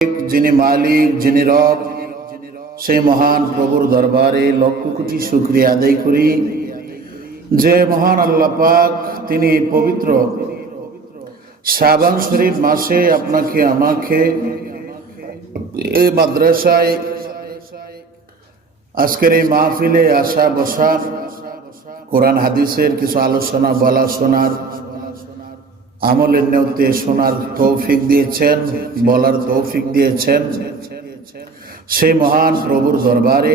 যিনি মালিক, যিনি রব, সেই মহান প্রভুর দরবারে লক্ষ কোটি শুকরিয়া আদায় করি যে মহান আল্লাহ পাক তিনি পবিত্র শাবান শরীফ মাসে আপনাকে আমাকে এই মাদ্রাসায় আজকের এই মাহফিলে আসা বসা, কোরআন হাদিসের কিছু আলোচনা বলা, শোনার, আমলের নিয়তে শোনার তৌফিক দিয়েছেন, বলার তৌফিক দিয়েছেন। সেই মহান প্রভুর দরবারে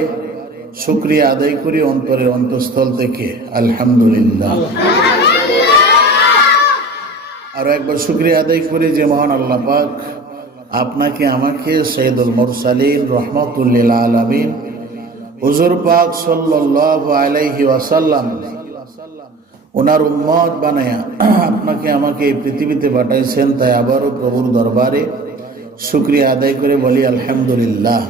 শুকরিয়া আদায় করি অন্তরের অন্তঃস্থল থেকে, আলহামদুলিল্লাহ। আরো একবার শুকরিয়া আদায় করি যে মহান আল্লাহ পাক আপনাকে আমাকে সৈয়দুল মুরসালিন রহমাতুল্লিল আলামিন হুজুর পাক সাল্লাল্লাহু আলাইহি ওয়াসাল্লাম ওনার উম্মত বানায়া আপনাকে আমাকে এই পৃথিবীতে পাঠাইছেন। তাই আবারও প্রভুর দরবারে শুকরিয়া আদায় করে বলি আলহামদুলিল্লাহ।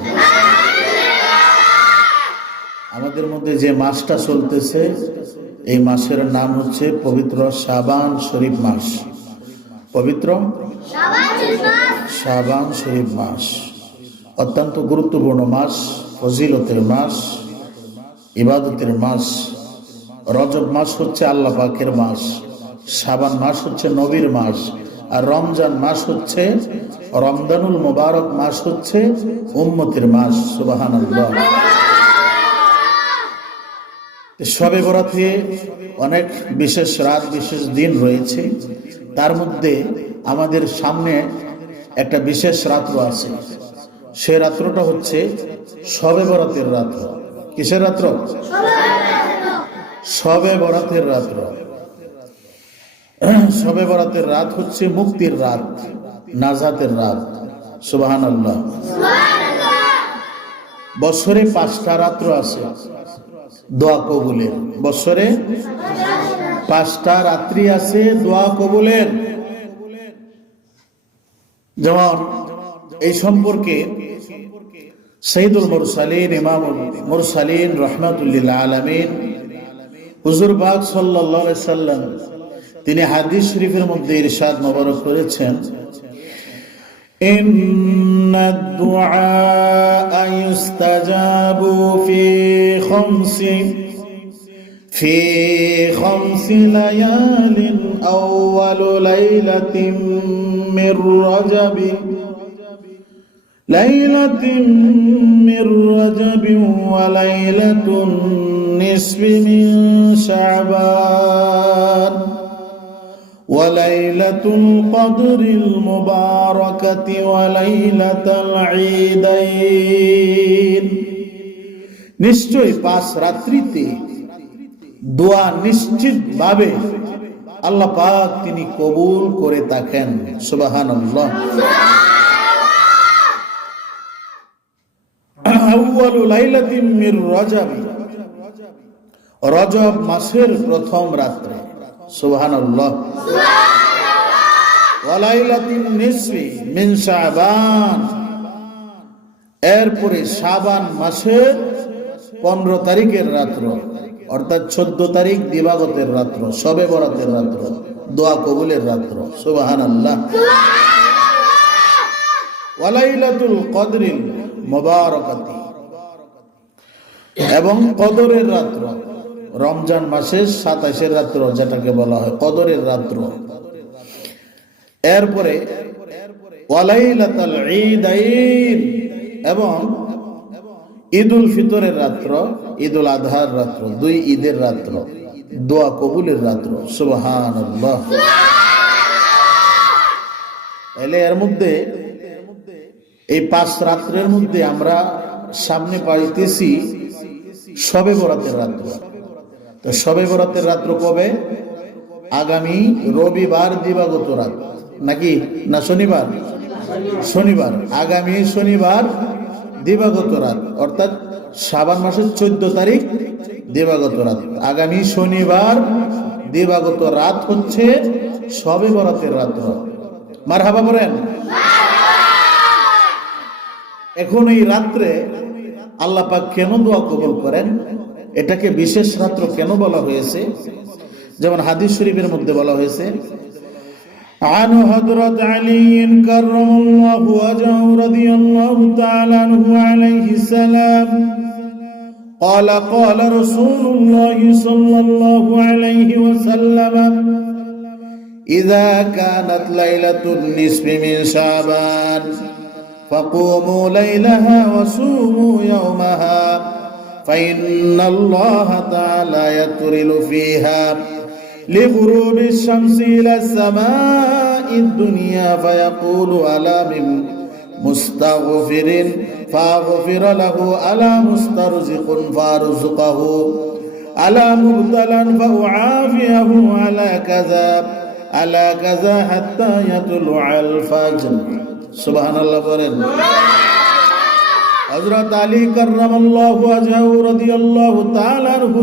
আমাদের মধ্যে যে মাসটা চলতেছে, এই মাসের নাম হচ্ছে পবিত্র শাবান শরীফ মাস। পবিত্র শাবান শরীফ মাস অত্যন্ত গুরুত্বপূর্ণ মাস, ফজিলতের মাস, ইবাদতের মাস। রজব মাস হচ্ছে আল্লাহ পাকের মাস, শাবান মাস হচ্ছে নবীর মাস, আর রমজান মাস হচ্ছে রমজানুল মুবারক মাস হচ্ছে উম্মতের মাস। সুবহানাল্লাহ। শবে বরাতে অনেক বিশেষ রাত, বিশেষ দিন রয়েছে। তার মধ্যে আমাদের সামনে একটা বিশেষ রাত্র আছে। সে রাত্রটা হচ্ছে শবে বরাতের রাত্র। কিসের রাত্র? শবে বরাতের রাত্র। শবে বরাতের রাত হচ্ছে মুক্তির রাত, নাজাতের রাত। সুবহানাল্লাহ। বছরে 5টা রাত্র আছে দোয়া কবুলের। বছরে 5টা রাত্রি আছে দোয়া কবুলের। যেমন এই সম্পর্কে সৈয়দুল মুরসালিন, ইমামুল মুরসালিন রহমাতুল্লিল আলামিন হুজুর পাক সাল্লাল্লাহু আলাইহি সাল্লাম তিনি হাদিস শরীফের মধ্যে ইরশাদ মোবারক করেছেন, ইন্নাদ দুআ ইউস্তাজাবু ফি খামসি লায়ালিন আউয়ালু লাইলাতিন মির রাজাবি ওয়া লাইলাতুন নিসফি মিন শাবান ওয়া লাইলাতুল কদরিল মুবারাকাতি ওয়া লাইলাতুল ঈদাইন। নিশ্চয় 5 রাত্রিতে দোয়া নিশ্চিতভাবে আল্লাহ পাক তিনি কবুল করে থাকেন। সুবহানাল্লাহ। আউয়ালু লাইলাতিন মির রজব, রজব মাসের প্রথম রাত্রে। সুবহানাল্লাহ। ওয়া লাইলাতিন নিসফি মিন শাবান, এরপরে শাবান মাসের 15 তারিখের রাত্র, অর্থাৎ 14 তারিখ দিবাগতের রাত্র, শবে বরাতের রাত্র, দোয়া কবুলের রাত্র। সুবহানাল্লাহ। ওয়া লাইলাতুল কদরিল মুবারাকাতি, এবং কদরের রাত্র, রমজান মাসের 27 রাত্র যেটাকে বলা হয় কদরের রাত্র। এরপরে ওয়া লাইলাতুল ঈদাইন, এবং ঈদুল ফিতরের রাত্র, ঈদুল আযহার রাত্র, 2 ঈদের রাত্র, দোয়া কবুলের রাত্র। সুবহানাল্লাহ। তাহলে এর মধ্যে এই 5 রাত্রের মধ্যে আমরা সামনে পাইতেছি শবে বরাতের রাত্র। তো শবে বরাতের রাত্র কবে? আগামী রবিবার দিবাগত রাত, নাকি না শনিবার? শনিবার, আগামী শনিবার দিবাগত রাত, অর্থাৎ শাবান মাসের 14 তারিখ দিবাগত রাত। আগামী শনিবার দিবাগত রাত হচ্ছে শবে বরাতের রাত্র। মারহাবা বলেন। এখন এই রাত্রে আল্লাহ পাক কেন দোয়া কবুল করেন, এটাকে বিশেষ রাত্র কেন বলা হয়েছে? যেমন হাদিস শরীফের মধ্যে বলা হয়েছে, عن حضرة علي كرم الله وجهه رضي الله تعالى عنه عليه السلام قال قال رسول الله صلى الله عليه وسلم إذا كانت ليلة النصف من شعبان فقوموا ليلها وصوموا يومها فإن الله تعالى يطرل فيها لغروب الشمس إلى السماء الدنيا فيقول ألا من مستغفر فأغفر له ألا مسترزق فأرزقه ألا مبتلا فأعافيه على كذا حتى يطلع الفجر سبحان الله বলেন হযরত আলী কাররামাল্লাহু ওয়াজহাহু রাদিয়াল্লাহু তাআলা আনহু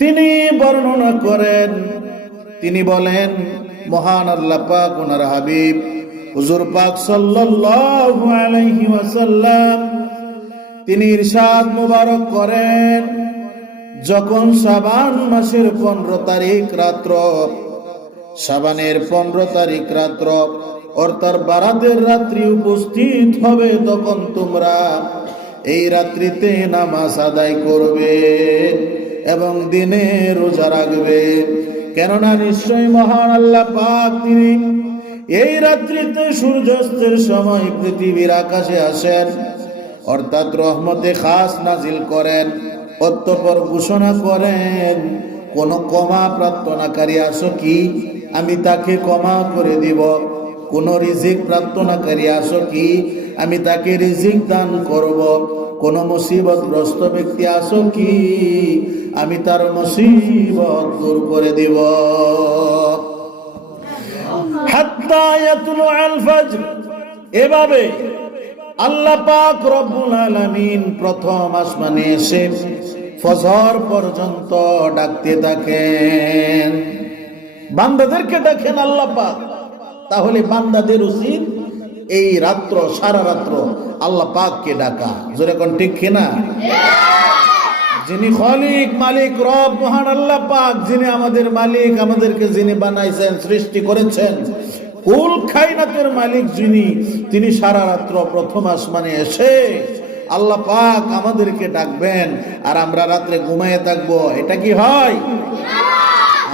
তিনি বর্ণনা করেন, তিনি বলেন মহান আল্লাহ পাক ওনার হাবিব হুজুর পাক সাল্লাল্লাহু আলাইহি ওয়াসাল্লাম তিনি ইরশাদ মুবারক করেন, যখন শাবান মাসের 15 তারিখ রাত্র, শাবানের 15 তারিখ রাত্র অর্থাৎ বারাতের রাত্রি উপস্থিত হবে, তখন তোমরা এই রাত্রিতে নামাজ আদায় করবে এবং দিনে রোজা রাখবে। কেননা নিশ্চয় মহান আল্লাহ পাক তিনি এই রাত্রিতে সূর্যাস্তের সময় পৃথিবীর আকাশে আসেন, অর্থাৎ রহমতে খাস নাজিল করেন, অতঃপর ঘোষণা করেন কোন ক্ষমা প্রার্থনাকারী আসো কি, আমি তাকে ক্ষমা করে দিব। কোন রিজিক প্রার্থনাকারী আসো কি, আমি তাকে রিজিক দান করব। কোন মুসিবতগ্রস্ত ব্যক্তি আসো কি, আমি তার মুসিবত দূর করে দিব। হাত্তা ইয়াতলুআল ফজর, এভাবে আল্লাহ পাক রব্বুল আলামিন প্রথম আসমানে এসে ফজর পর্যন্ত ডাকতে থাকেন, বান্দাদেরকে ডাকেন আল্লাহ পাক। তাহলে বান্দাদের উচিত এই রাত্র, সারা রাত্র আল্লাহ পাককে ডাকা। জোরে কোন ঠিক কিনা? যিনি খলিক, মালিক, রব মহান আল্লাহ পাক, যিনি আমাদের মালিক, আমাদেরকে যিনি বানাইছেন, সৃষ্টি করেছেন, কুল খাইনাতের মালিক যিনি, তিনি সারা রাত্র প্রথম আসমানে এসে আল্লাহ পাক আমাদেরকে ডাকবেন আর আমরা রাত্রে ঘুমাইয়ে থাকবো। এটা কি হয়?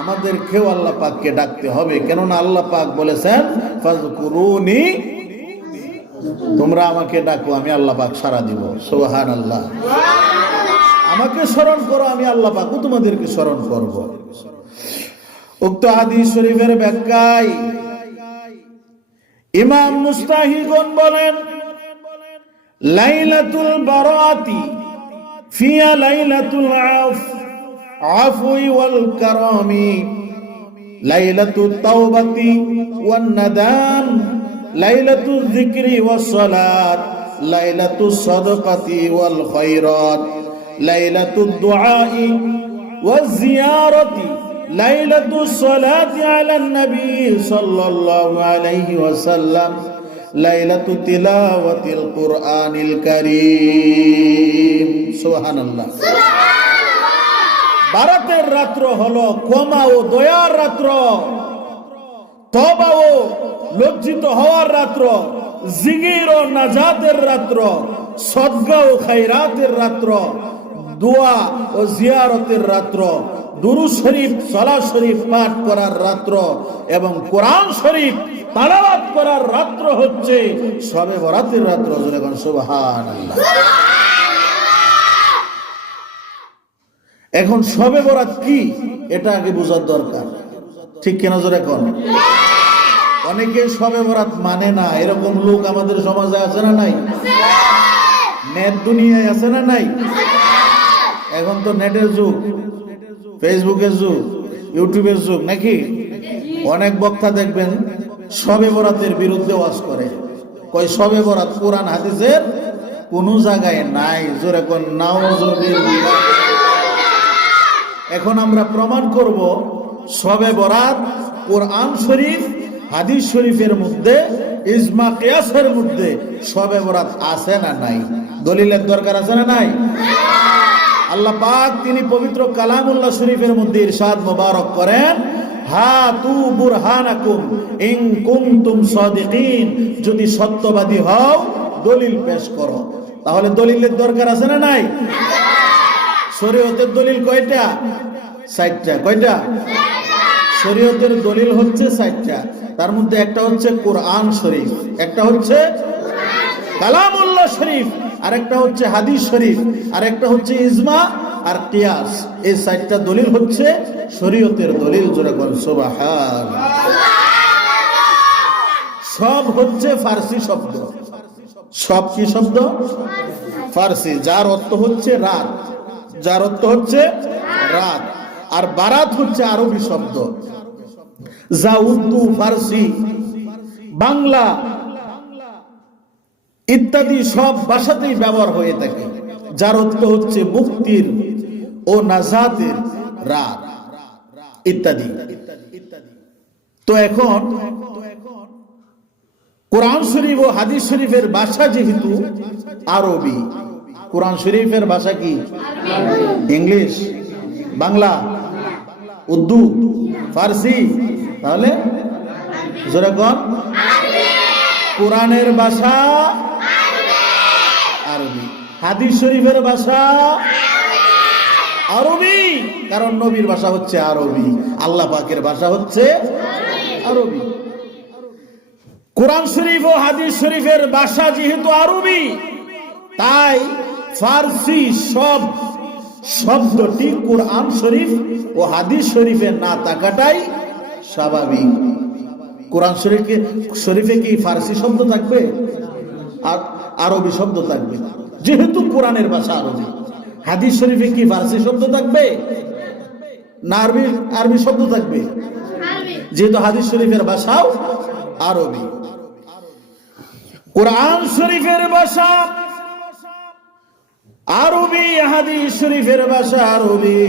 আমাদেরকেও আল্লাহ পাককে ডাকতে হবে, কেননা আল্লাহ পাক বলেছেন ফাযকুরুনি, তোমরা আমাকে ডাকো, আমি আল্লাহ পাক সাড়া দিব। সুবহানাল্লাহ। আমাকে স্মরণ করো, আমি আল্লাহ পাক তোমাদেরকে স্মরণ করব। উক্ত হাদিস শরীফের ব্যাখ্যায় ইমাম মুস্তাহিগণ বলেন, লাইলাতুল বারাতি ফিয়া লাইলাতুল আফwi ওয়াল কারামি, লাইলাতুত তাওবাতি ওয়ান নাদাম, লাইলাতুল যিকরি ওয়াস সালাত, লাইলাতুস সাদাকাতি ওয়াল খায়রাত, লাইলাতুদ দুআই ওয়াজ জিয়ারাতি, লাইলাতুস সালাতি আলান নবী সাল্লাল্লাহু আলাইহি ওয়াসাল্লাম, লাইলাতুত তিলাওয়াতিল কুরআনিল কারীম। সুবহানাল্লাহ। বারাতের রাত্র হলো ক্ষমা ও দয়ার রাত্র, তওবা ও লজ্জিত হওয়ার রাত্র, জিকির ও নাজাতের রাত্র, সদকা ও খায়রাতের রাত্র, দোয়া ও জিয়ারতের রাত্র, দুরূদ শরীফ, সালাত শরীফ পাঠ করার রাত্র এবং কোরআন শরীফ তেলাওয়াত করার রাত্র হচ্ছে শবে বরাতের রাত্র। যখন সুবহানাল্লাহ। এখন শবে বরাত কি এটা আগে বোঝার দরকার, ঠিক কিনা? জোরে কোন? অনেকে শবে বরাত মানে না, এরকম লোক আমাদের সমাজে আছে না নাই? নেট দুনিয়ায় আছে না নাই? এখন তো নেটের যুগ, ফেসবুকের যুগ, ইউটিউবের যুগ নাকি? অনেক বক্তা দেখবেন শবে বরাতের বিরুদ্ধে ওয়াজ করে, কয় শবে বরাত কোরআন হাদিসের কোন জায়গায় নাই। জোরে কোন নাউজুবিল্লাহ। এখন আমরা প্রমাণ করব শবে বরাত কোরআন শরীফ, হাদিস শরীফের মধ্যে, ইজমা কিয়াসের মধ্যে শবে বরাত আছে না নাই? দলিলের দরকার আছে না নাই? আল্লাহ পাক তিনি পবিত্র কালামুল্লাহ শরীফের মধ্যে ইরশাদ মুবারক করেন, হাতু বুরহানাকুম ইন কুনতুম সাদিকিন, যদি সত্যবাদী হও দলিল পেশ করো। তাহলে দলিলের দরকার আছে না নাই? শরীয়তের দলিল কয়টা? 60টা। কয়টা? শরীয়তের দলিল হচ্ছে 60টা। তার মধ্যে একটা হচ্ছে কোরআন শরীফ, একটা হচ্ছে কালামুল্লাহ শরীফ, আর একটা হচ্ছে হাদিস শরীফ, আর একটা হচ্ছে ইজমা আর কিয়াস। এই 60টা দলিল হচ্ছে শরীয়তের দলিল। জোরে বল সুবহানাল্লাহ। সব হচ্ছে ফারসি শব্দ। সব কি শব্দ? ফারসি, যার অর্থ হচ্ছে রাত, যার অর্থ হচ্ছে রাত। আর বারাত হচ্ছে আরবি শব্দ, যা উর্দু, ফারসি, বাংলা ইত্যাদি সব ভাষাতেই ব্যবহার হয়ে থাকে, যার অর্থ হচ্ছে মুক্তির ও নাজাতের রাত ইত্যাদি। তো এখন কোরআন শরীফ ও হাদিস শরীফের ভাষা যেহেতু আরবি, কোরআন শরীফের ভাষা কি? ইংলিশ, বাংলা, উর্দু, ফারসি। তাহলে জোরে কোন? কোরআনের ভাষা আরবি, হাদিস শরীফের ভাষা আরবি, কারণ নবীর ভাষা হচ্ছে আরবি, আল্লাহ পাকের ভাষা হচ্ছে আরবি। কোরআন শরীফ ও হাদিস শরীফের ভাষা যেহেতু আরবি, তাই ফারসি সব শব্দটি কোরআন শরীফ ও হাদিস শরীফে না থাকাটাই স্বাভাবিক। কোরআন শরীফে কি ফারসি শব্দ থাকবে? আর আরবি শব্দ থাকবে, যেহেতু কোরআনের ভাষা আরবি। হাদিস শরীফে কি ফারসি শব্দ থাকবে না আরবি শব্দ থাকবে? যেহেতু হাদিস শরীফের ভাষাও আরবি। কোরআন শরীফের ভাষা আরবি, হাদিস শরীফের ভাষা আরবি।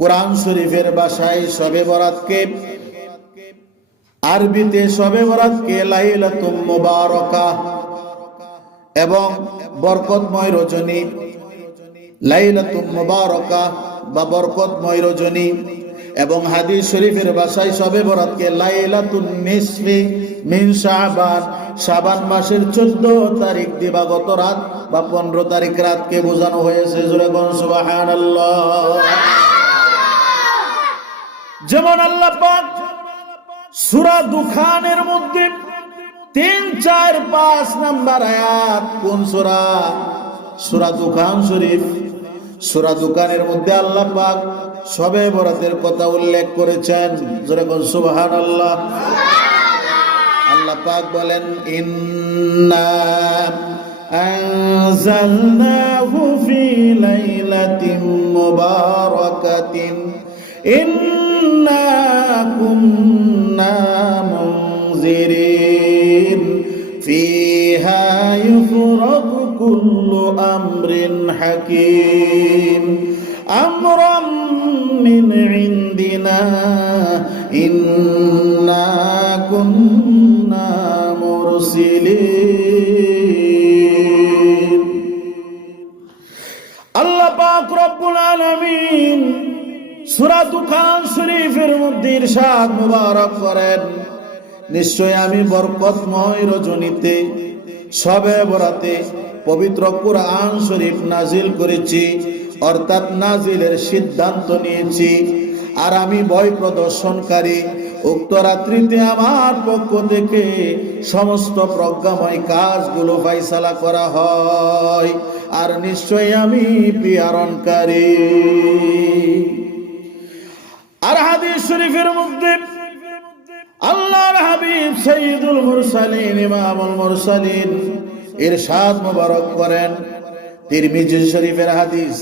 কোরআন শরীফের ভাষায় শবে বরাতকে, আরবিতে শবে বরাতকে লাইলাতুম মুবারাকাহ এবং বরকতময় রজনী, লাইলাতুম মুবারাকাহ বা বরকতময় রজনী। এবং হাদিস শরীফের ভাষায় শবে বরাতকে লাইলাতুন নিসফি মিন শাবান, শাবান মাসের 14 তারিখ দিবাগত রাত বা 15 তারিখ রাতকে বোঝানো হয়েছে। জোরে বলুন সুবহানাল্লাহ। যেমন আল্লাহ পাক সূরা দুখানের মধ্যে 3, 4, 5 নাম্বার আয়াত, কোন সূরা? সূরা দুখান শরীফ। সূরা দুখানের মধ্যে আল্লাহ পাক শবে বরাতের কথা উল্লেখ করেছেন। জোরে বলুন সুবহানাল্লাহ। আল্লাহ পাক বলেন, ইন্না আনজালনাহু ফি লাইলাতিন মুবারাকাতিন ইন্না কুন্না মুনজিরিন ফিহা ইউফরাকু কুল্লু আমরিন হাকীম আমরাম মিন ইনদিনা ইন্না কুন্না মুরসিলিন। আল্লাহ পাক রব্বুল আলামিন সূরা দুখান শরীফের মধ্যে ইরশাদ মুবারক করেন, নিশ্চয় আমি বরকতময় রজনীতে শবে বরাতে পবিত্র কোরআন শরীফ নাজিল করেছি, অর্থাৎ নাজিলের সিদ্ধান্ত নিয়েছি। আর আমি ভয় প্রদর্শনকারী, উক্ত রাত্রিতে আমার পক্ষ থেকে সমস্ত প্রজ্ঞাময় কাজগুলো ফায়সালা করা হয়। আর নিশ্চয় আমি প্রেরণকারী। আর হাদিস শরীফের মধ্যে আল্লাহর হাবিব সাইয়্যিদুল মুরসালিন, ইমামুল মুরসালিন ইরশাদ মুবারক করেন, তিরমিজি শরীফের হাদিস,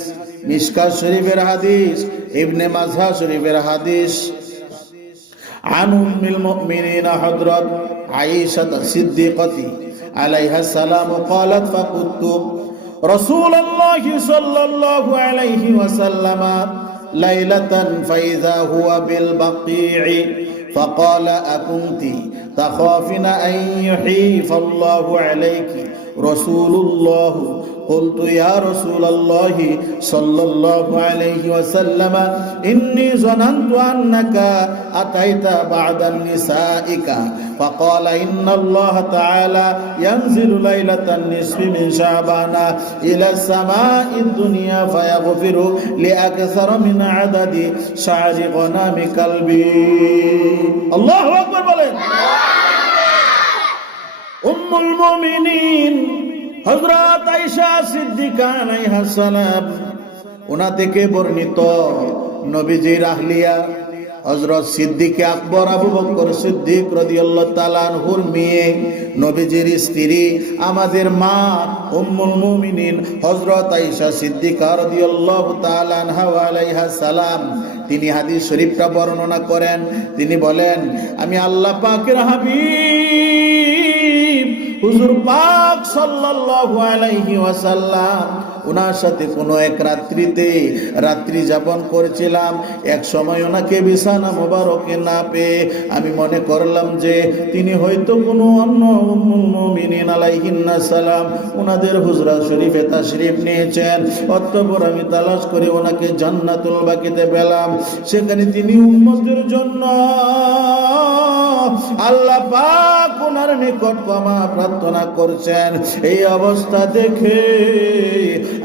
মিশকাত শরীফের হাদিস, ইবনে মাজাহ শরীফের হাদিস, আন উম্মিল মুমিনিন হযরত আয়েশা সিদ্দিকাতি আলাইহা সালাম قالت فقلت رسول الله صلى الله عليه وسلم ليلة فإذا هو بالبقيع فقال أكنت তাখাফিনা আন ইউহিফাল্লাহু আলাইকি রাসূলুল্লাহ قلت يا رسول الله صلى الله عليه وسلم إني ظننت أنك أتيت بعد نسائك فقال إن الله تعالى ينزل ليلة النصف من شعبان إلى السماء الدنيا فيغفر لأكثر من عدد شعر غنم كلبي الله أكبر বলেন أم المؤمنين হযরত আয়েশা সিদ্দিকা আলাইহা সালাম ওনা থেকে বর্ণিত নবীজির আহলিয়া হযরত সিদ্দিক আকবর আবু বকর সিদ্দিক রাদিয়াল্লাহু তাআলা আনহুর মেয়ে নবীজির স্ত্রী আমাদের মা উম্মুল মুমিনিন হযরত আয়েশা সিদ্দিকা রাদিয়াল্লাহু তাআলা আনহা ওয়া আলাইহা সালাম তিনি হাদিস শরীফটা বর্ণনা করেন তিনি বলেন আমি আল্লাহ পাকের হাবিব হুজুর পাক সাল্লাল্লাহু আলাইহি ওয়াসাল্লাম ওনার সাথে কোনো এক রাত্রিতে রাত্রি যাপন করেছিলাম এক সময় ওনাকে বিছানা মোবারকে না পেয়ে আমি মনে করলাম যে তিনি হয়তো কোনো অন্য উম্মুল মুমিনিন আলাইহিন্না সালাম ওনাদের হুজরা শরীফে তাশরীফ নিয়েছেন অতঃপর আমি তালাশ করে ওনাকে জান্নাতুল বাকিতে পেলাম সেখানে তিনি উম্মতের জন্য আল্লাহ পাক ওনার নিকট ক্ষমা প্রার্থনা করছেন এই অবস্থা দেখে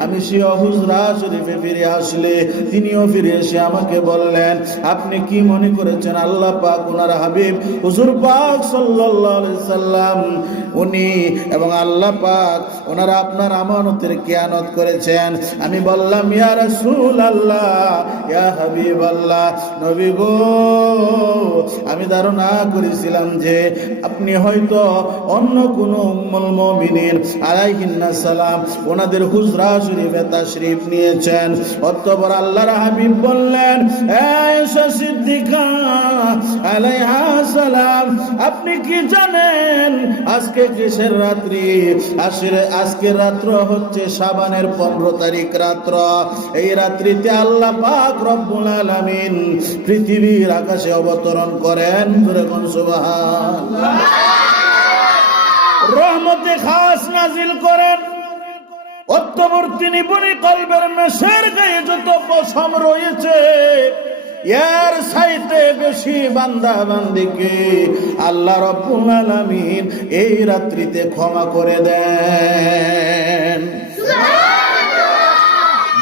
আমি সে হুজরা শরীফে ফিরে আসলে তিনিও ফিরে এসে আমাকে বললেন আপনি কি মনে করেছেন আল্লাহ পাক ওনার হাবিব হুজুর পাক সাল্লাল্লাহু আলাইহি সাল্লাম উনি এবং আল্লাহ পাক ওনারা আপনার আমানতের কিয়ানত করেছেন আমি বললাম ইয়া রাসূলুল্লাহ ইয়া হাবিবাল্লাহ নবী গো আমি ধারণা করেছিলাম যে আপনি হয়তো অন্য কোন উম্মুল মুমিনিন আলাইহিন্না সালাম ওনাদের হুজরা শরীফে তাশরীফ নিয়েছেন অতঃপর আল্লাহর হাবিব বললেন আয়েশা সিদ্দিকা আলাইহা সালাম আপনি কি জানেন আজকে কিসের রাত্রি আজকে রাত্র হচ্ছে শাবানের 15 তারিখ রাত্র এই রাত্রিতে আল্লাহ পাক রব্বুল আলামিন পৃথিবীর আকাশে অবতরণ করেন জোরে কোন সুবহানাল্লাহ রহমতে খাস নাজিল করেন অতঃপর তিনি বনি কলবের মেশের গায়ে যত পশম রয়েছে এর চাইতে বেশি বান্দা বান্দিকে আল্লাহ রাব্বুল আলামিন এই রাত্রিতে ক্ষমা করে দেন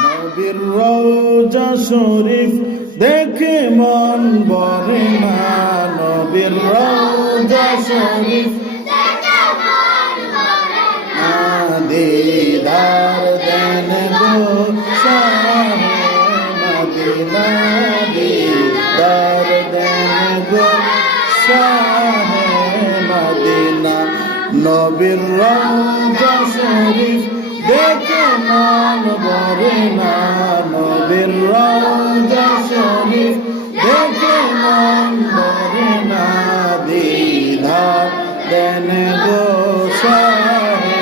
নবীর রওজা শরীফ দেখে মন ভরে না নবীর রওজা শরীফ दीदार देन गो शाहे मदीना दीदार देन गो शाहे मदीना नबीर रौजा शरीफ देखे मन भरे ना नबीर रौजा शरीफ देखे मन भरे ना दीदार देन गो शाहे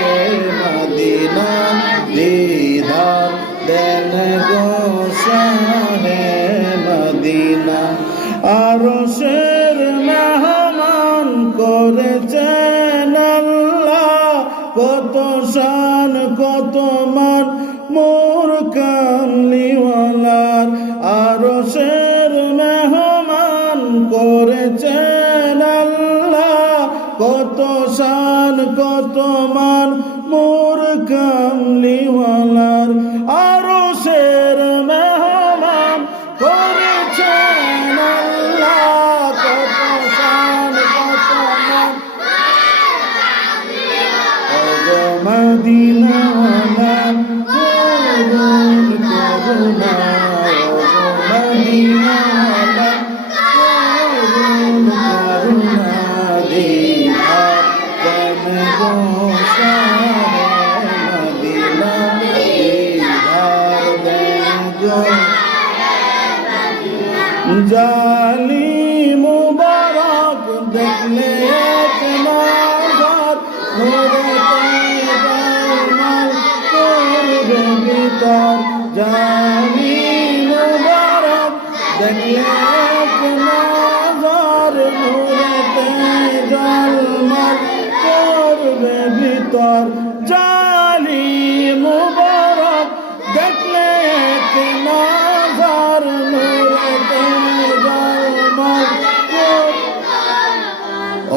दीदार देन गो शाहे मदीना আরশের মেহমান করেছেন আল্লাহ কত শান কত মান মোর কামলিওয়ালার আরশের মেহমান করেছেন আল্লাহ কত শান কত মান মোর কামলিওয়ালার আরশের মেহমান করেছেন আল্লাহ কত শান কত মান ওগো মদিনাওয়ালা করুণ করুণা ওগো মদিনাওয়ালা করুণ করুণা দীদার দেন গো জালি মুবারক দেখলে এক নজর নূরে তামাল করবে ভিতর জালি মুবারক দেখলে এক নজর নূরে তামাল তোর জালি মুবারক দেখলে এক নজর নূরে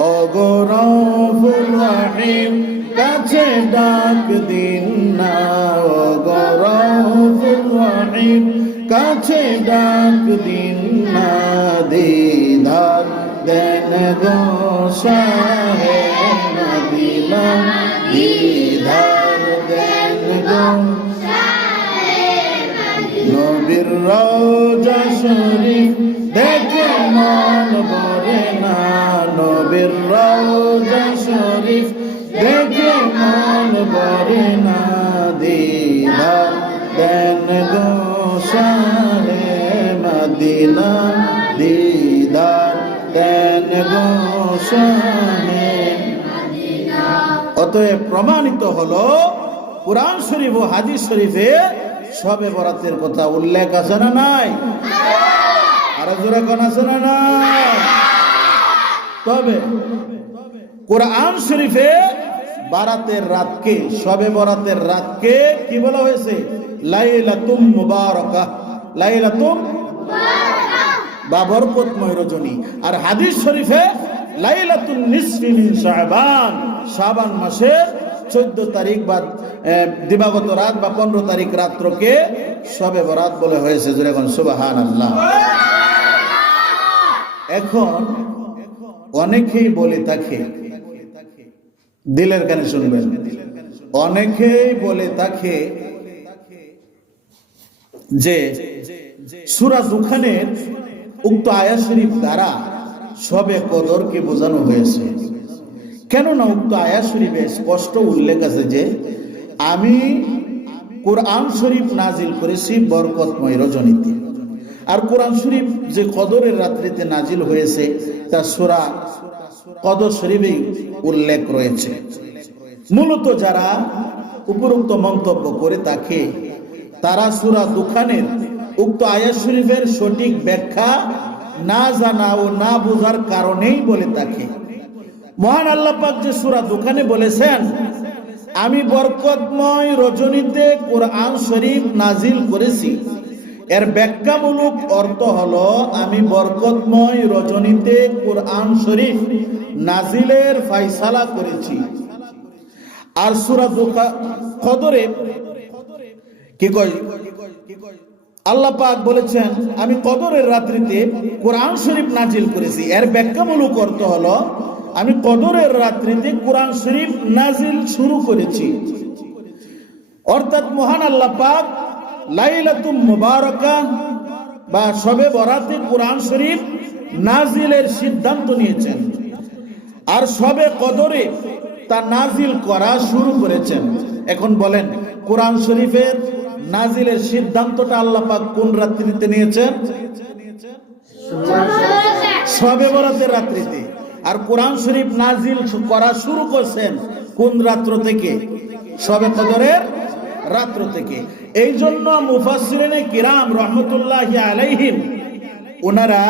ও গো রব্বুর রহিম কাছে ডাক দিন না ও গো রব্বুর রহিম কাছে ডাক দিন না দিদার দেন গো শাহে মদিনা দিদার দেন গো নবীর রওজা শরীফ দেখে মন ভরে না নবীর রওজা শরীফ দেখে মন ভরে না দিদার দেন গো শাহে মদিনা দিদার দেন গো শাহে মদিনা। অতএব প্রমাণিত হলো কুরআন শরীফ ও হাদিস শরীফে শবে বরাতের কথা উল্লেখ আছে না নাই? আর জোরে কোন আছে না নাই? তবে কুরআন শরীফে বারাতের রাতকে শবে বরাতের রাতকে কি বলা হয়েছে? লাইলাতুম মুবারাকাহ, লাইলাতুম বা বরকতময় রজনী। আর হাদিস শরীফে লাইলাতুন নিসফি মিন শাবান, শাবান মাসের 14 তারিখ বা দিবাগত রাত বা 15 তারিখ রাত্রকে শবে বরাত বলে হয়েছে। জোরে বলেন সুবহানাল্লাহ। এখন অনেকেই বলে থাকে, দিলের কানে শুনবেন, অনেকেই বলে থাকে যে সূরা দুখানের উক্ত আয়াত শরীফ দ্বারা শবে কদরকে বোঝানো হয়েছে। কেননা উক্ত আয়াত শরীফে স্পষ্ট উল্লেখ আছে যে আমি কোরআন শরীফ নাজিল করেছি বরকতময় রজনীতে। আর কোরআন শরীফ যে কদরের রাত্রিতে নাজিল হয়েছে তা সূরা কদর শরীফেই উল্লেখ রয়েছে। মূলত যারা উপরোক্ত মন্তব্য করে থাকে তারা সূরা দুখানের উক্ত আয়াত শরীফের সঠিক ব্যাখ্যা না জানা ও না বোঝার কারণেই বলে থাকে। মহান আল্লাহ পাক যে সূরা দুখানে বলেছেন আমি বরকতময় রজনীতে কোরআন শরীফ নাজিল করেছি, এর ব্যাখ্যামূলক অর্থ হলো আমি বরকতময় রজনীতে কোরআন শরীফ নাজিলের ফায়সালা করেছি। আর সূরা কদরে কি কয়? আল্লাহ পাক বলেছেন আমি কদরের রাত্রিতে কোরআন শরীফ নাজিল করেছি, এর ব্যাখ্যামূলক অর্থ হলো আমি কদরের রাত্রিতে কোরআন শরীফ নাজিল শুরু করেছি। অর্থাৎ মহান আল্লাহ পাক লাইলাতুম মুবারাকা বা শবে বরাতে কোরআন শরীফ নাজিলের সিদ্ধান্ত নিয়েছেন আর শবে কদরে তা নাজিল করা শুরু করেছেন। এখন বলেন কোরআন শরীফের নাজিলের সিদ্ধান্তটা আল্লাহ পাক কোন রাত্রিতে নিয়েছেন? শবে বরাতের রাত্রিতে। আর কোরআন শরীফ নাজিল করা শুরু করছেন কোন রাত্র থেকে? শবে কদরের রাত্র থেকে। এই জন্য মুফাসসিরিনে কিরাম রাহমাতুল্লাহি আলাইহিম ওনারা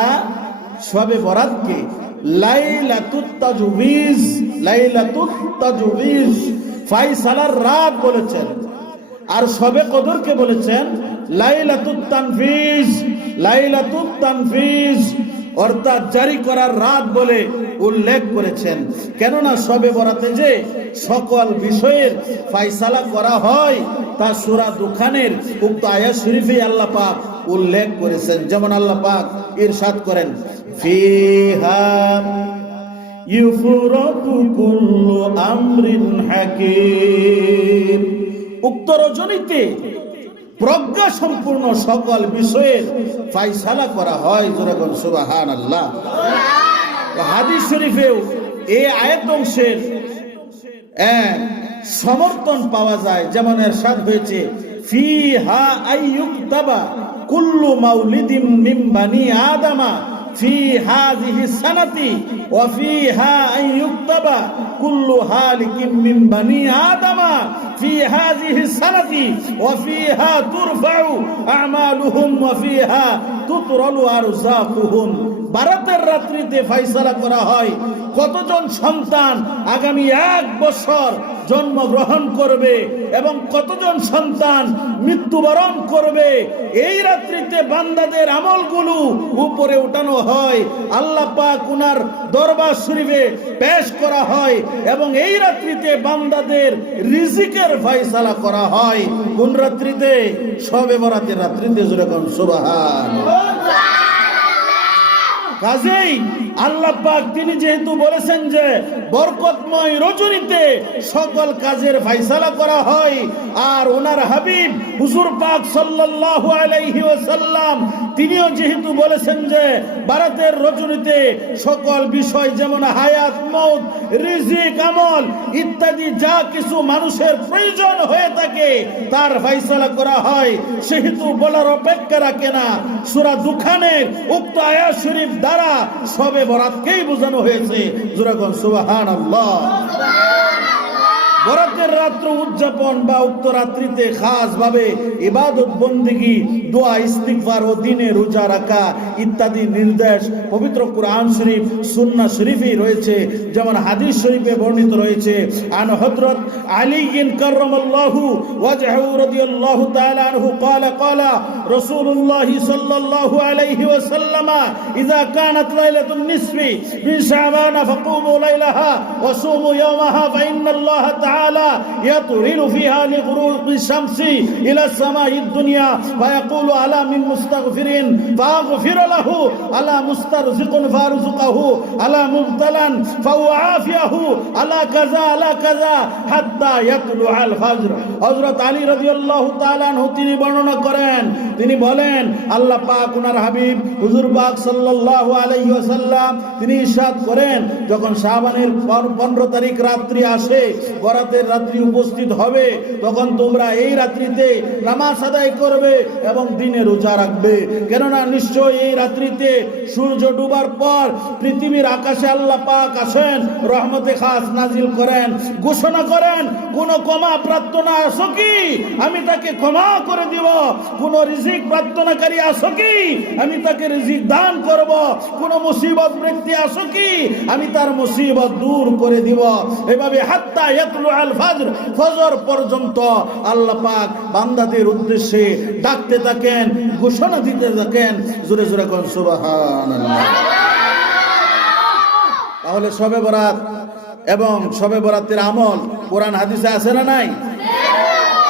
শবে বরাতকে লাইলাতুত তাজউইজ, লাইলাতুত তাজউইজ ফায়সালার রাত বলেছেন। আর শবে কদরকে বলেছেন লাইলাতুত তানফিজ, লাইলাতুত তানফিজ অর্থাৎ জারি করার রাত বলে উল্লেখ করেছেন। কেননা শবে বরাতে যে সকল বিষয়ের ফায়সালা করা হয় তা সূরা দুখানের উক্ত আয়াত শরীফে আল্লাহ পাক উল্লেখ করেছেন। যেমন আল্লাহ পাক ইরশাদ করেন ফিহা ইউফরাকু কুল্লু আমরিন হাকীম, উক্ত রজনীতে প্রজ্ঞা সম্পূর্ণ সকল বিষয়ের ফায়সালা করা হয়। জোরে বলেন সুবহানাল্লাহ। হাদিস শরীফেও এই আয়াত অংশের সমর্থন পাওয়া যায়। যেমন ইরশাদ হয়েছে ফিহা আইয়ুকতাবা কুল্লু মাউলিদিন মিন বানি আদামা ফি হাযিহি সানাতি ওয়া ফিহা আইয়ুকতাবা কুল্লু হালিকিন মিন বানি আদামা ফি হাযিহি সানাতি ওয়া ফিহা তুরফাউ আমালুহুম ওয়া ফিহা তুতরালু আরযাকুহুম বারাতের রাত্রিতে ফয়সালা করা হয় কতজন সন্তান আগামী 1 বছর জন্মগ্রহণ করবে এবং কতজন সন্তান মৃত্যুবরণ করবে। এই রাত্রিতে বান্দাদের আমলগুলো উপরে উঠানো হয়, আল্লাহ পাক উনার দরবার শরীফে পেশ করা হয় এবং এই রাত্রিতে বান্দাদের রিজিকের ফয়সালা করা হয়। কোন রাত্রিতে? শবে বরাতের রাত্রিতে। যেরকম সুবহানাল্লাহ। কাজেই আল্লাহ পাক তিনি যেহেতু বলেছেন যে বরকতময় রজনীতে সকল কাজের ফয়সালা করা হয়, আর ওনার হাবিব হুজুর পাক সাল্লাল্লাহু আলাইহি ওয়াসাল্লাম তিনিও যেহেতু বলেছেন যে বারাতের রজনীতে সকল বিষয় যেমন হায়াত, মউত, রিজিক, আমল ইত্যাদি যা কিছু মানুষের প্রয়োজন হয়ে থাকে তার ফয়সালা করা হয়, সেহেতু বলার অপেক্ষা রাখে না। সূরা দুখানের উক্ত আয়াত শরীফ দ্বারা শবে বরাতকেই বোঝানো হয়েছে। যেরকম সুবহানাল্লাহ। বরাতের রাত্র উদযাপন বা উক্ত রাত্রিতে খাস ভাবে ইবাদত বন্দেগী, দোয়া, ইস্তিগফার ও দিনে রোজা রাখা ইত্যাদি নির্দেশ পবিত্র কুরআন শরীফ, সুন্নাহ শরীফে রয়েছে। যেমন হাদিস শরীফে বর্ণিত রয়েছে, আন হযরত আলী কাররামাল্লাহু ওয়াজহু রাদিয়াল্লাহু তাআলা আনহু ক্বালা ক্বালা রাসূলুল্লাহ সাল্লাল্লাহু আলাইহি ওয়াসাল্লাম ইযা কানাত লাইলাতুন নিসফি মিন শাবান ফাকুমু লাইলাহা ওয়া সুমু ইয়াওমাহা ফা ইন্নাল্লাহা تعالى يطرل فيها لغروب الشمس إلى السماء الدنيا فيقول ألا من مستغفر فأغفر له ألا مسترزق فارزقه ألا مبتلا فأعافيه ألا كذا ألا كذا حتى يطلع الفجر। হযরত আলী রাদিয়াল্লাহু তাআলা আনহু তিনি বর্ণনা করেন, তিনি বলেন আল্লাহ পাক ওনার হাবিব হুজুর পাক সাল্লাল্লাহু আলাইহি ওয়াসাল্লাম তিনি ইরশাদ করেন, যখন শাবানের 15 তারিখ রাত্রি আসে, বরাতের রাত্রি উপস্থিত হবে, তখন তোমরা এই রাত্রিতে নামাজ আদায় করবে এবং দিনে রোজা রাখবে। কেননা নিশ্চয় এই রাত্রিতে সূর্য ডুবার পর পৃথিবীর আকাশে আল্লাহ পাক আসেন, রহমতে খাস নাজিল করেন, ঘোষণা করেন কোন ক্ষমা প্রার্থনা আসো কি আমি তাকে ক্ষমা করে দিব, কোন রিজিক প্রার্থনাকারী আসো কি আমি তাকে রিজিক দান করব, কোন মুসিবত ব্যক্তি আসো কি আমি তার মুসিবত দূর করে দিব। এভাবে হাত্তা ইয়াতলুআল ফজর, ফজর পর্যন্ত আল্লাহ পাক বান্দাদের উদ্দেশ্যে ডাকতে থাকেন, ঘোষণা দিতে থাকেন। জোরে জোরে কোন সুবহানাল্লাহ। তাহলে শবে বরাত এবং শবে বরাতের আমল কোরআন হাদিসে আছে না নাই?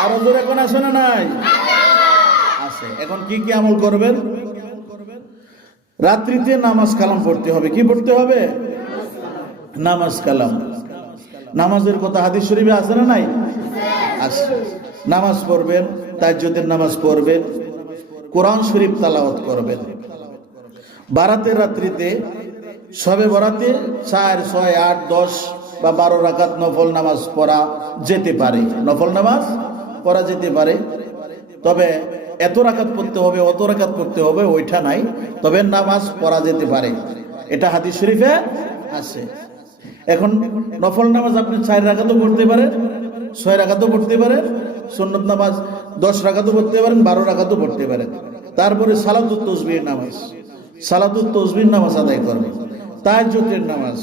আরো জোরে কোন আছে না নাই? আছে। এখন কি কি আমল করবেন? রাত্রিতে নামাজ কালাম পড়তে হবে। কি পড়তে হবে? নামাজ কালাম। নামাজের কথা হাদিস শরীফে আছে না নাই? আছে। নামাজ পড়বেন, তাহাজ্জুদের নামাজ পড়বেন, কোরআন শরীফ তেলাওয়াত করবেন। বারাতের রাত্রিতে শবে বরাতে 4, 6, 8, 10 বা 12 রাকাত নফল নামাজ পড়া যেতে পারে। নফল নামাজ পড়া যেতে পারে, তবে এত রাকাত পড়তে হবে, অত রাকাত পড়তে হবে ওইটা নাই, তবে নামাজ পড়া যেতে পারে। এটা হাদিস শরীফে আছে। এখন নফল নামাজ আপনি 4 রাকাতও পড়তে পারেন, 6 রাকাতও পড়তে পারেন, সুন্নত নামাজ 10 রাকাতও পড়তে পারেন, 12 রাকাতও পড়তে পারেন। তারপরে সালাতুত তাসবিহ নামাজ, সালাতুত তাসবিহ নামাজ আদায় করবেন, তাহাজ্জুদের নামাজ,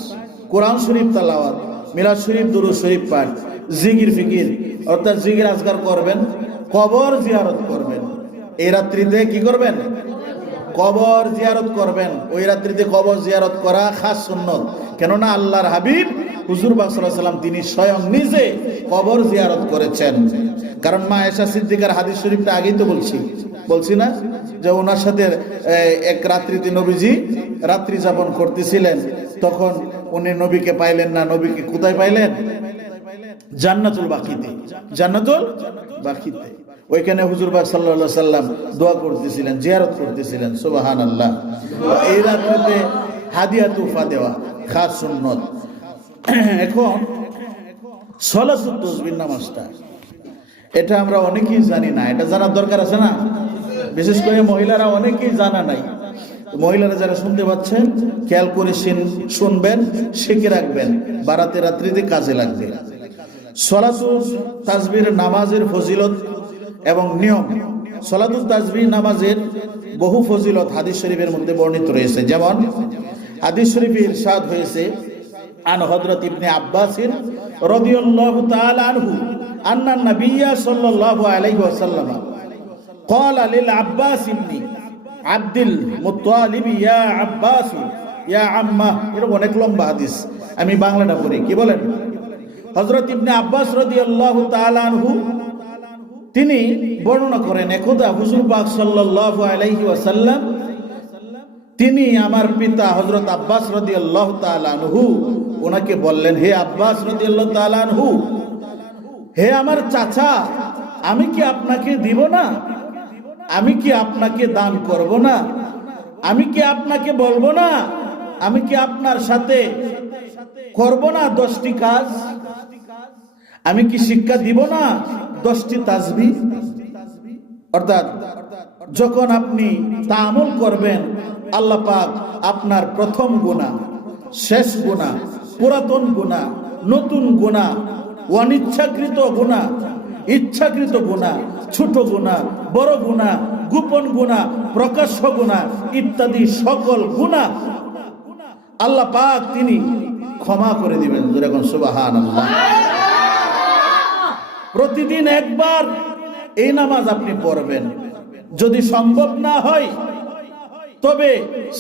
কোরআন শরীফ তেলাওয়াত, মিলাদ শরীফ, দুরূদ শরীফ পাঠ, জিকির ফিকির অর্থাৎ জিকির আজকার করবেন, কবর জিয়ারত করবেন। এই রাত্রিতে কি করবেন? কবর জিয়ারত করবেন। ওই রাত্রিতে কবর জিয়ারত করা খাস সুন্নত। কেননা আল্লাহর হাবিব হুজুর পাক সাল্লাল্লাহু আলাইহি ওয়াসাল্লাম তিনি স্বয়ং নিজে কবর জিয়ারত করেছেন। কারণ মা আয়েশা সিদ্দিকার হাদিস শরীফটা আগেই তো বলছি না, যে ওনার সাথে এক রাত্রিতে নবীজি রাত্রি যাপন করতেছিলেন, তখন উনি নবীকে পাইলেন না। নবীকে কোথায় পাইলেন? জান্নাতুল বাকিতে। জান্নাতুল বাকিতে ওইখানে হুজুর পাক সাল্লাল্লাহু আলাইহি ওয়াসাল্লাম দোয়া করতেছিলেন, জিয়ারত করতেছিলেন। সুবহানাল্লাহ। এই রাত্রিতে হাদিয়া তুফা দেওয়া খাস সুন্নত। এখন সালাতুত তাসবিহ নামাজটা, এটা আমরা অনেকেই জানি না, এটা জানার দরকার আছে না? বিশেষ করে মহিলারা অনেকেই জানা নাই। মহিলারা যারা শুনতে পাচ্ছেন খেয়াল করে শুনবেন, শিখে রাখবেন, বারাতের রাত্রিতে কাজে লাগবে। সালাতুত তাসবিহ নামাজের ফজিলত এবং নিয়ম। সালাতুত তাসবিহ নামাজের বহু ফজিলত হাদিস শরীফের মধ্যে বর্ণিত রয়েছে। যেমন হাদিস শরীফে ইরশাদ হয়েছে, আন হযরত ইবনে আব্বাস রাদিয়াল্লাহু তাআলা আনহু আন্না নবিয়্য সাল্লাল্লাহু আলাইহি ওয়াসাল্লাম ক্বালা লিল আব্বাস ইবনে আব্দুল মুত্তালিব ইয়া আব্বাস ইয়া আম্মা। এর অনেক লম্বা হাদিস, আমি বাংলাটা পড়ি। কি বলেন? হযরত ইবনে আব্বাস রাদিয়াল্লাহু তাআলা আনহু তিনি বর্ণনা করেন, একদা হুজুর পাক সাল্লাল্লাহু আলাইহি ওয়াসাল্লাম তিনি আমার পিতা হযরত আব্বাস রাদিয়াল্লাহু তাআলা আনহু ওনাকে বললেন, হে আব্বাস রাদিয়াল্লাহু তাআলা আনহু, হে আমার চাচা, আমি কি আপনাকে দিব না? আমি কি আপনাকে দান করব না? আমি কি আপনাকে বলবো না? আমি কি আপনার সাথে করব না 10টি কাজ? আমি কি শিক্ষা দিব না 10টি তাসবিহ? অর্থাৎ যখন আপনি তাআমুল করবেন, আল্লাহ পাক আপনার প্রথম গুনাহ, শেষ গুনাহ, পুরাতন গুনাহ, নতুন গুনাহ, অনিচ্ছাকৃত গুনাহ, ইচ্ছাকৃত গুনাহ, ছোট গুনাহ, বড় গুনাহ, গোপন গুনাহ, প্রকাশ্য গুনাহ ইত্যাদি সকল গুনাহ আল্লাহ পাক তিনি ক্ষমা করে দিবেন। যেরকম সুবহানাল্লাহ। প্রতিদিন একবার এই নামাজ আপনি পড়বেন। যদি সম্ভব না হয় তবে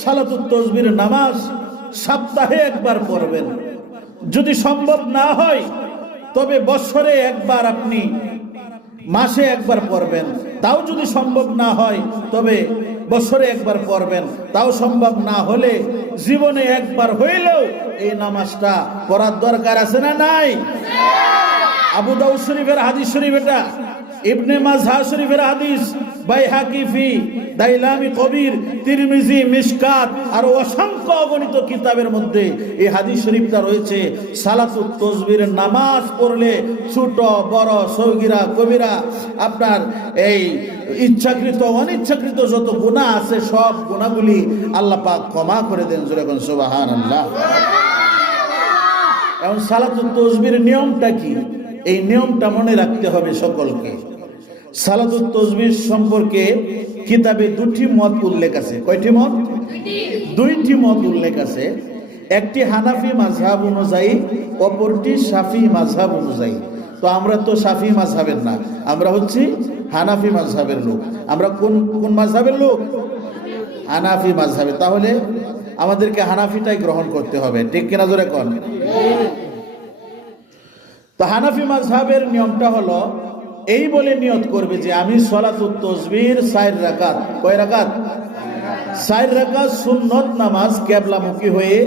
সালাতুত তাসবির নামাজ সপ্তাহে একবার পড়বেন। যদি সম্ভব না হয় তবে বছরে একবার, আপনি মাসে একবার পড়বেন। তাও যদি সম্ভব না হয় তবে বছরে একবার পড়বেন। তাও সম্ভব না হলে জীবনে একবার হইলেও এই নামাজটা পড়ার দরকার আছে না নাই? আবু দাউদ শরীফের হাদিস শরীফ, এটা ইবনে মাজাহ শরীফের হাদিস, বাইহাকি ফি দাইলামি কবির, তিরমিজি, মিশকাত আর অসংখ্য অগণিত কিতাবের মধ্যে এই হাদিস শরীফটা রয়েছে। সালাতুত তাসবির নামাজ পড়লে ছোট বড় সগীরা কবিরা আপনার এই ইচ্ছাকৃত অনিচ্ছাকৃত যত গুনাহ আছে সব গুনাহগুলি আল্লাহ পাক ক্ষমা করে দেন। যেরকম সুবহানাল্লাহ। এখন সালাতুত তাসবির নিয়মটা কি? এই নিয়মটা মনে রাখতে হবে সকলকে। সালাতুত তাসবিহ সম্পর্কে কিতাবে 2টি মত উল্লেখ আছে। কয়টি মত? 2টি মত উল্লেখ আছে। একটি হানাফি মাযহাব অনুযায়ী, অপরটি শাফি মাযহাব অনুযায়ী। তো আমরা তো শাফি মাযহাবের না, আমরা হচ্ছি হানাফি মাযহাবের লোক। আমরা কোন কোন মাযহাবের লোক? হানাফি মাযহাবে। তাহলে আমাদেরকে হানাফিটাই গ্রহণ করতে হবে, ঠিক কিনা জোরে কোন? তো হানাফি মাযহাবের নিয়মটা হলো, এই বলে নিয়ত করবে যে আমি সালাতুত তাসবির 4 রাকাত, কয় রাকাত? 4 রাকাত সুন্নত নামাজ কিবলামুখী হয়ে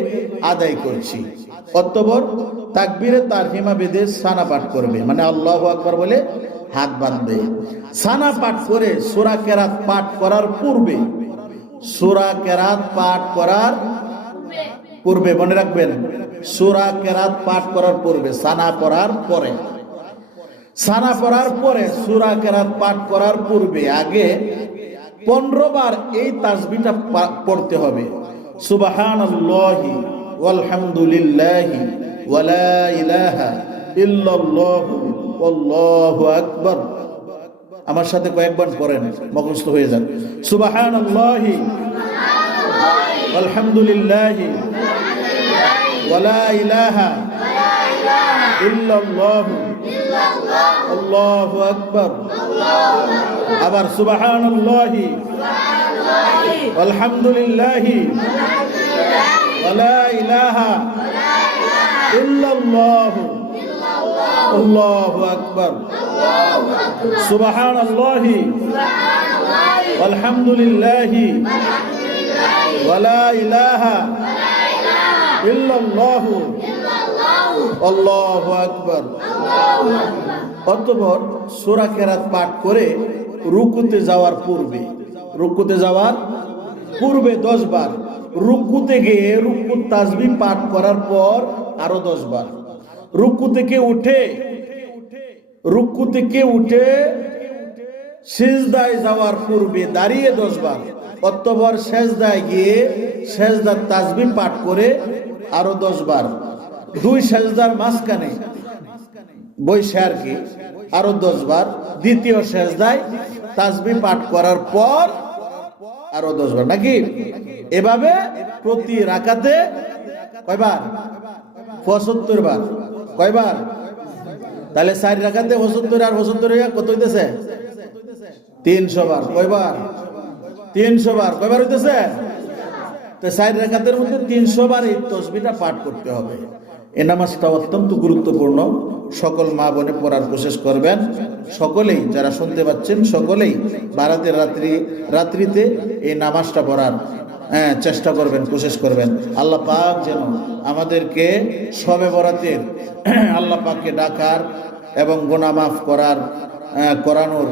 আদায় করছি। অতঃপর তাকবীরে তারহিমা বেদে সানা পাঠ করবে, মানে আল্লাহু আকবার বলে হাত বাঁধবে। সানা পাঠ করে সূরা কেরাত পাঠ করার পূর্বে, সূরা কেরাত পাঠ করার পূর্বে, মনে রাখবেন, সূরা কেরাত পাঠ করার পূর্বে, সানা পড়ার পরে, সানা পড়ার পরে সূরা কেরাত পাঠ করার পূর্বে আগে 15 বার এই তাসবিহটা পড়তে হবে। সুবহানাল্লাহি ওয়ালহামদুলিল্লাহি ওয়া লা ইলাহা ইল্লাল্লাহু ওয়াল্লাহু আকবার। আমার সাথে কয়েকবার পড়েন, মুখস্থ হয়ে যান। সুবহানাল্লাহি ওয়ালহামদুলিল্লাহি ওয়া লা ইলাহা ইল্লাল্লাহু আল্লাহু আকবার। আবার সুবহানাল্লাহি আলহামদুলিল্লাহি ওয়া লা ইলাহা ইল্লাল্লাহু আল্লাহু আকবার। সুবহানাল্লাহি আলহামদুলিল্লাহি ওয়া লা ইলাহা ইল্লাল্লাহু আল্লাহু আকবার। অতঃপর সূরা কেরাত পাঠ করে রুকুতে যাওয়ার পূর্বে, রুকুতে যাওয়ার পূর্বে 10 বার, রুকুতে গিয়ে রুকুত তাসবিহ পাঠ করার পর আরো 10 বার, রুকু থেকে উঠে সিজদায় যাওয়ার পূর্বে দাঁড়িয়ে 10 বার, অতঃপর সিজদায় গিয়ে সিজদার তাসবিহ পাঠ করে আরো 10 বার, 2 সিজদার মাঝখানে বসে আর কি আরো 10 বার, দ্বিতীয় সিজদায় তাসবিহ পাঠ করার পর আরো 10 বার নাকি? এভাবে প্রতি রাকাতে কয়বার? 75 বার। কয়বার? তাহলে 4 রাকাতে 75 আর 75 কত হইতেছে? 300 বার। কয়বার? 300 বার। কয়বার হইতেছে? তো 4 রাকাতের মধ্যে 300 বার এই তাসবিহটা পাঠ করতে হবে। এই নামাজটা অত্যন্ত গুরুত্বপূর্ণ। সকল মা বোনে পড়ার কোশিশ করবেন। সকলেই যারা শুনতে পাচ্ছেন সকলেই বারাতের রাত্রিতে এই নামাজটা পড়ার চেষ্টা করবেন, কোশিশ করবেন। আল্লাহ পাক যেন আমাদেরকে শবে বরাতের আল্লাহ পাককে ডাকার এবং গুনাহ মাফ করার, করানোর,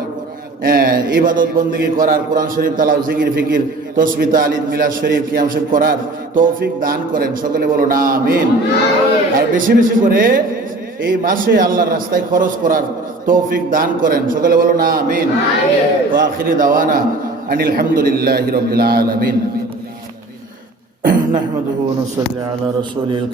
ইবাদত বন্দেগী করার, কোরআন শরীফ তালাওয়াত, জিকির ফিকির, তাসবিহ তাহলিল, মিলাদ শরীফ, কিয়াম শরীফ করার তৌফিক দান করেন। সকলে বলুন আমিন। আর বেশি বেশি করে এই মাসে আল্লাহর রাস্তায় খরচ করার তৌফিক দান করেন। সকলে বলুন আমিন। ওয়া আখিরি দাওয়ানা আনিল হামদুলিল্লাহি রাব্বিল আলামিন। নাহমাদুহু ওয়া নুসাল্লি আলা রাসূলিল